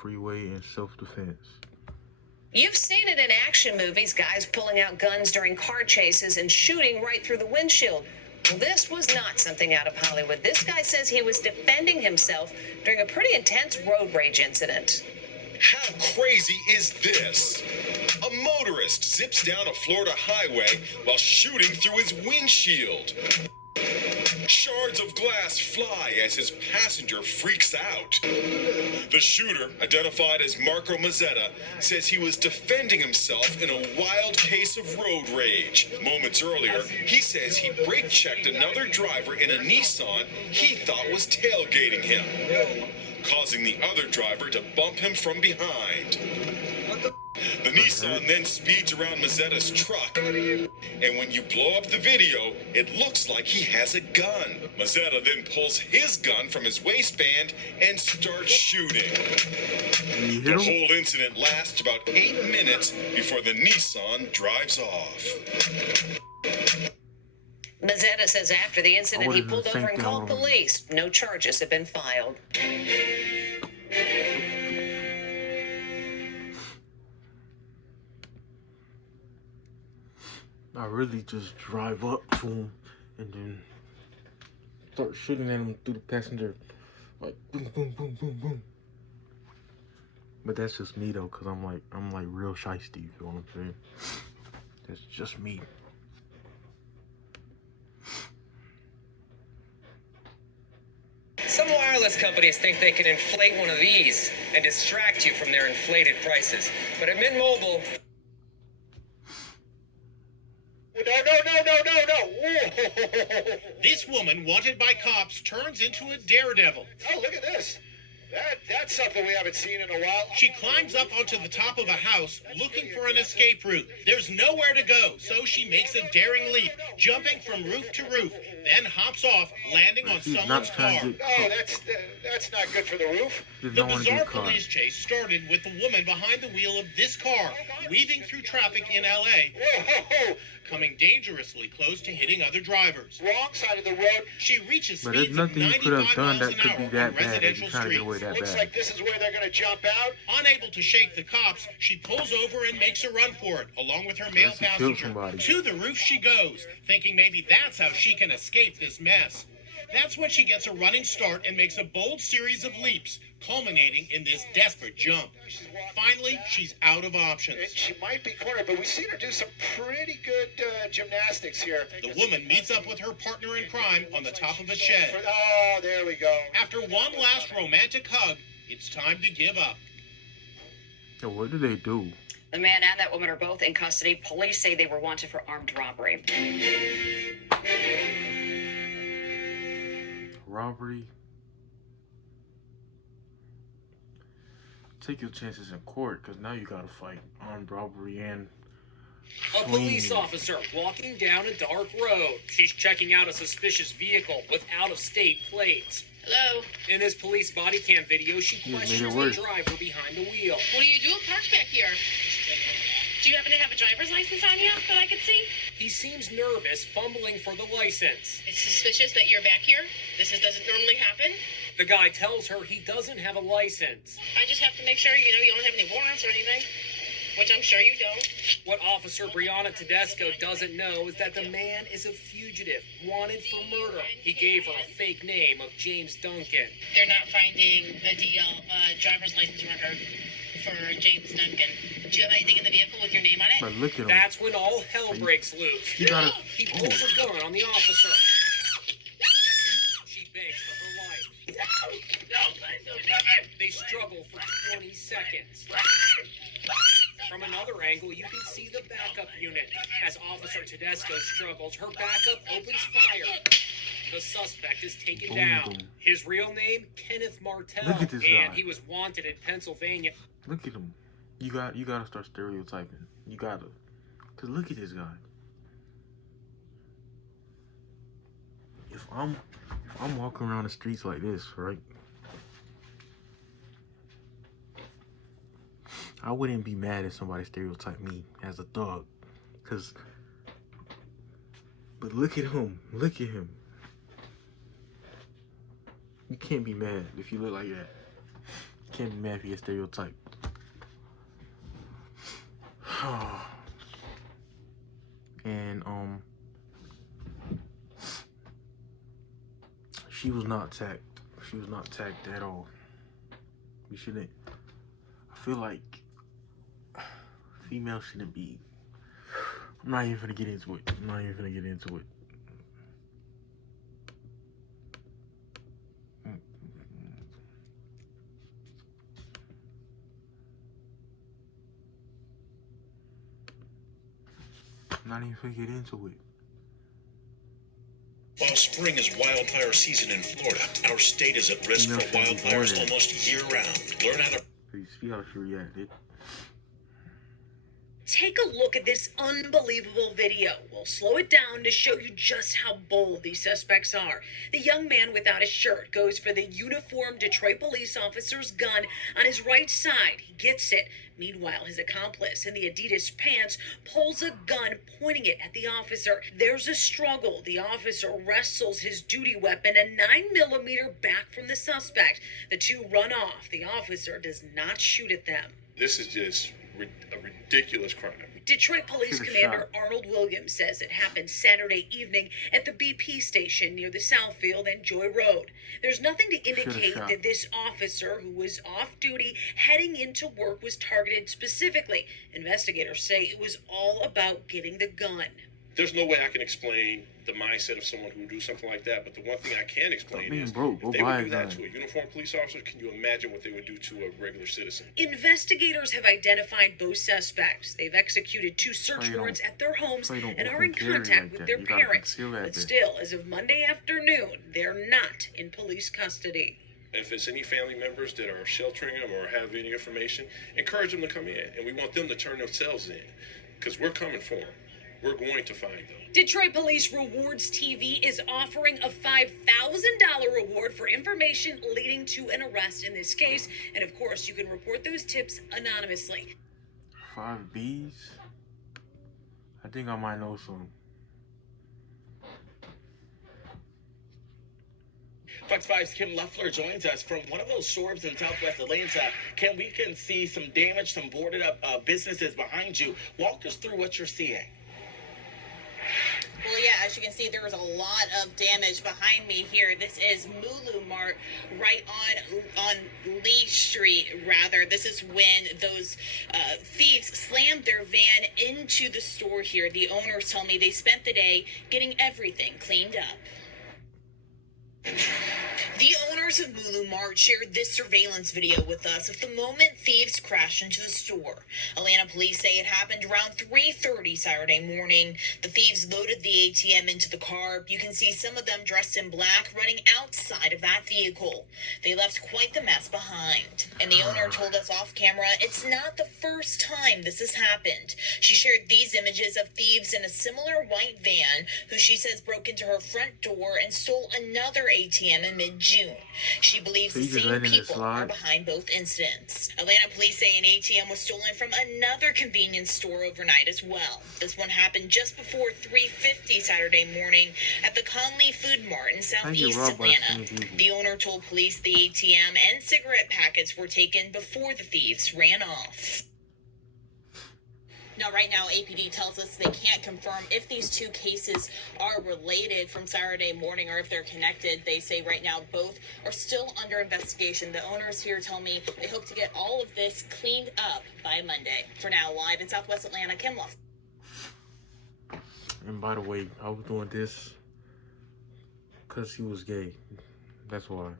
freeway in self-defense. You've seen it in action movies, guys pulling out guns during car chases and shooting right through the windshield. Well, this was not something out of Hollywood. This guy says he was defending himself during a pretty intense road rage incident. How crazy is this? A motorist zips down a Florida highway while shooting through his windshield. Shards of glass fly as his passenger freaks out. The shooter, identified as Marco Mazzetta, says he was defending himself in a wild case of road rage. Moments earlier, he says he brake-checked another driver in a Nissan he thought was tailgating him, causing the other driver to bump him from behind. The Nissan then speeds around Mazzetta's truck, and when you blow up the video, it looks like he has a gun. Mazzetta then pulls his gun from his waistband and starts shooting. The whole incident lasts about 8 minutes before the Nissan drives off. Mazzetta says after the incident, he pulled over and called police. No charges have been filed. I really just drive up to him and then start shooting at him through the passenger, like boom, boom, boom, boom, boom. But that's just me though, cause I'm like real shiesty. You know what I'm saying? That's just me. Some wireless companies think they can inflate one of these and distract you from their inflated prices. But at Mint Mobile... No. This woman, wanted by cops, turns into a daredevil. Oh, look at this. That's something we haven't seen in a while. She climbs up onto the top of a house looking for an escape route. There's nowhere to go, so she makes a daring leap, jumping from roof to roof, then hops off, landing on someone's car. Oh, that's not good for the roof. The bizarre police chase started with the woman behind the wheel of this car, weaving through traffic in L.A., coming dangerously close to hitting other drivers. Wrong side of the road. She reaches but there's speeds of nothing you could 95 have done miles that an could hour be that on bad if residential you're trying to get away streets. that Looks bad. like this is where they're going to jump out. Unable to shake the cops, she pulls over and makes a run for it, along with her male passenger. To the roof she goes, thinking maybe that's how she can escape this mess. That's when she gets a running start and makes a bold series of leaps, culminating in this desperate jump. Finally, she's out of options. She might be cornered, but we've seen her do some pretty good gymnastics here. The woman meets up with her partner in crime on the top of a shed. Oh, there we go. After one last romantic hug, it's time to give up. So what do they do? The man and that woman are both in custody. Police say they were wanted for armed robbery. Robbery. Take your chances in court, because now you gotta fight armed robbery and A police officer walking down a dark road. She's checking out a suspicious vehicle with out-of-state plates. Hello? In this police body cam video, she questions the driver behind the wheel. What do you do parked back here? Do you happen to have a driver's license on you that I could see? He seems nervous, fumbling for the license. It's suspicious that you're back here. This doesn't normally happen. The guy tells her he doesn't have a license. I just have to make sure, you don't have any warrants or anything, which I'm sure you don't. What Officer Brianna Tedesco doesn't know is that the man is a fugitive, wanted for murder. He gave her a fake name of James Duncan. They're not finding a driver's license record for James Duncan. Do you have anything in the vehicle with your name on it? But look at him. That's when all hell breaks loose. He pulls a gun on the officer. She begs for her life. They struggle for 20 seconds. From another angle, you can see the backup unit. As Officer Tedesco struggles, her backup opens fire. The suspect is taken down. His real name, Kenneth Martell. Look at this guy. And he was wanted in Pennsylvania. Look at him. You gotta start stereotyping. You gotta. Cause look at this guy. If I'm walking around the streets like this, right? I wouldn't be mad if somebody stereotyped me as a thug. But look at him. Look at him. You can't be mad if you look like that. You can't be mad if you stereotype. And she was not tagged. She was not tagged at all. We shouldn't. I feel like females shouldn't be. I'm not even gonna get into it. I'm not even gonna get into it. I'm not even gonna get into it. While spring is wildfire season in Florida, our state is at risk for wildfires almost year-round. Learn how to... Please see how she reacted. Take a look at this unbelievable video. We'll slow it down to show you just how bold these suspects are. The young man without a shirt goes for the uniformed Detroit police officer's gun on his right side. He gets it. Meanwhile, his accomplice in the Adidas pants pulls a gun, pointing it at the officer. There's a struggle. The officer wrestles his duty weapon, a 9mm, back from the suspect. The two run off. The officer does not shoot at them. This is just a ridiculous crime. Detroit Police Commander Arnold Williams says it happened Saturday evening at the BP station near the Southfield and Joy Road. There's nothing to indicate that this officer, who was off duty heading into work, was targeted specifically. Investigators say it was all about getting the gun. There's no way I can explain the mindset of someone who would do something like that, but the one thing I can explain is if they would do that to a uniformed police officer, can you imagine what they would do to a regular citizen? Investigators have identified both suspects. They've executed 2 search warrants at their homes and are in contact with their parents. But still, as of Monday afternoon, they're not in police custody. If it's any family members that are sheltering them or have any information, encourage them to come in, and we want them to turn themselves in, because we're coming for them. We're going to find them. Detroit Police Rewards TV is offering a $5,000 reward for information leading to an arrest in this case. And of course, you can report those tips anonymously. 5 B's? I think I might know some. Fox 5's Kim Leffler joins us from one of those stores in Southwest Atlanta. Kim, we can see some damage, some boarded up businesses behind you. Walk us through what you're seeing. Well, yeah, as you can see, there was a lot of damage behind me here. This is Mulu Mart right on Lee Street, rather. This is when those thieves slammed their van into the store here. The owners tell me they spent the day getting everything cleaned up. The owners of Mulu Mart shared this surveillance video with us of the moment thieves crashed into the store. Atlanta police say it happened around 3:30 Saturday morning. The thieves loaded the ATM into the car. You can see some of them dressed in black running outside of that vehicle. They left quite the mess behind. And the owner told us off camera it's not the first time this has happened. She shared these images of thieves in a similar white van who she says broke into her front door and stole another ATM in mid-June. She believes the same people are behind both incidents. Atlanta police say an ATM was stolen from another convenience store overnight as well. This one happened just before 3:50 Saturday morning at the Conley Food Mart in Southeast Atlanta. The owner told police the ATM and cigarette packets were taken before the thieves ran off. Now, right now, APD tells us they can't confirm if these two cases are related from Saturday morning or if they're connected. They say right now both are still under investigation. The owners here tell me they hope to get all of this cleaned up by Monday. For now, live in Southwest Atlanta, Kim Luff. And by the way, I was doing this because he was gay. That's why.